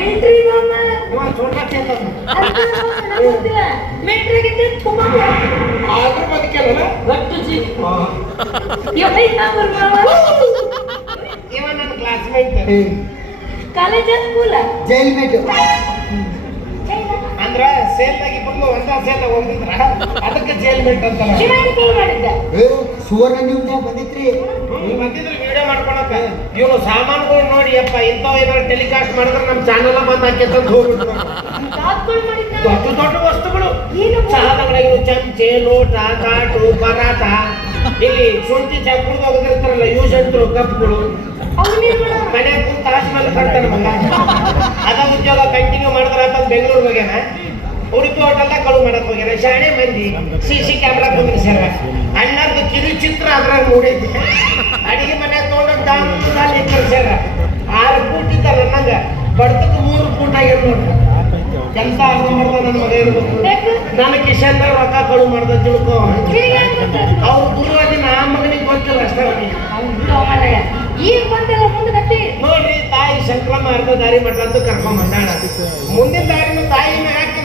Military ಮಾಮ. ಇವ ಚೋಟಾ ಚೇತನ ಅರ್ಥ ಮಾಮ, ನಂಗ್ ಗೊತ್ತಿಲ್ಲ. ಮಿಲಿಟರಿಗಿಂತ ತುಂಬಾ ಆದ್ರೂ ಬದುಕಲ್ಲ ಒಟ್ಟು ಜಿ ಮಾಮ. ಇವ ನನ್ನ classmate college school jail mate ಅಂದ್ರ ಸೇಲ್ದಾಗಿ ಬಂದು ಒಂದ ಸೇಲ್ ಹೋಗಿದ್ರ ಸುವರ್ಣ ನೀವು ಬಂದಿತ್ರಿ ನೀವು ಬಂದಿದ್ರು ವಿಡಿಯೋ ಮಾಡ್ಕೊಳಕ ಇವನು ಸಾಮಾನುಗಳು ನೋಡಿ ಅಪ್ಪ ಇಂಥವ್ ಏನಾದ್ರು ಟೆಲಿಕಾಸ್ಟ್ ಮಾಡಿದ್ರೆ ನಮ್ಮ ಚಾನಲ್ ಬಂದ್ ಹಾಕಿಂತ ಹೋಗ್ಬಿಟ್ಟು ದೊಡ್ಡ ದೊಡ್ಡ ವಸ್ತುಗಳು. ಏನು ಚಹಾದ ಅಂಗಡಿಗಳು ಚಮಚೆ ಲೋಟ ಕಾಟು ಪರಾಟ. ಇಲ್ಲಿ ಶುಂಠಿ ಚಾ ಕುಡ್ದು ಹೋಗಿರ್ತಾರಲ್ಲ ಯೂಸ್ ಅಂತರು ಕಪ್ಗಳು. ಮನೆ ಕುಂತ ತಾಜ್ ಮಹಲ್ ಕಟ್ತಾನೆ ಮಗ ಅದ ಉದ್ಯೋಗ ಕಂಟಿನ್ಯೂ ಮಾಡಿದ್ರೆ ಅಂತ ಬೆಂಗಳೂರು ಹೋಗ್ಯಾನ? ಉಡುಪಿ ಹೋಟೆಲ್ದಾಗ ಕಳುವು ಮಾಡಕ್ ಹೋಗ್ಯಾರ ಶಾಣೆ ಮಂದಿ ಸಿ ಸಿ ಕ್ಯಾಮ್ರಾ ಕುಂದ್ರಿಸ್ಯಾರ ಅಣ್ಣದ್ದು ಕಿರುಚಿತ್ರ ಅದ್ರಾಗ ನೋಡಿದ್ದೆ. ಅಡಿಗೆ ಮನೆ ತೊಗೊಂಡು ಕರ್ಸ್ಯಾರ. ಆರು ಫೂಟ್ ಇದ್ದ ನನ್ನಂಗ ಬಡ್ತದ ಮೂರು ಫೂಟ್ ಆಗಿರ್ ನೋಡ್ರಿ ಎಂತ ಮಾಡ್ದ ನನ್ನ ಮಗ ಇರ್ಬೇಕು. ನಾನು ಕಿಶನ್ ಕಿಶನ್ದಾಗ ರೊಕ್ಕ ಕಳು ಮಾಡ್ದ ತಿಳ್ಕೊ. ಅವ್ರು ಗುರು ಗೊತ್ತು? ಅವ್ರ ಗುರುವಾದಿ ನಾ ಮಗನಿಗೆ ಗೊತ್ತಿಲ್ಲ ಅಷ್ಟೇ. ಈಗ ಬಂದಲ್ಲ ಮುಂದೆ ಗಟ್ಟಿ ನೋಡ್ರಿ ತಾಯಿ ಶಂಕ್ರಮ ಅರ್ಧ ದಾರಿ ಮಟ್ಟ ಅಂತ ಕರ್ಕೊಂಡ್ ಬಂದಾಣ ಮುಂದಿನ ದಾರಿನ ತಾಯಿ ಮ್ಯಾಗ ಹಾಕಿ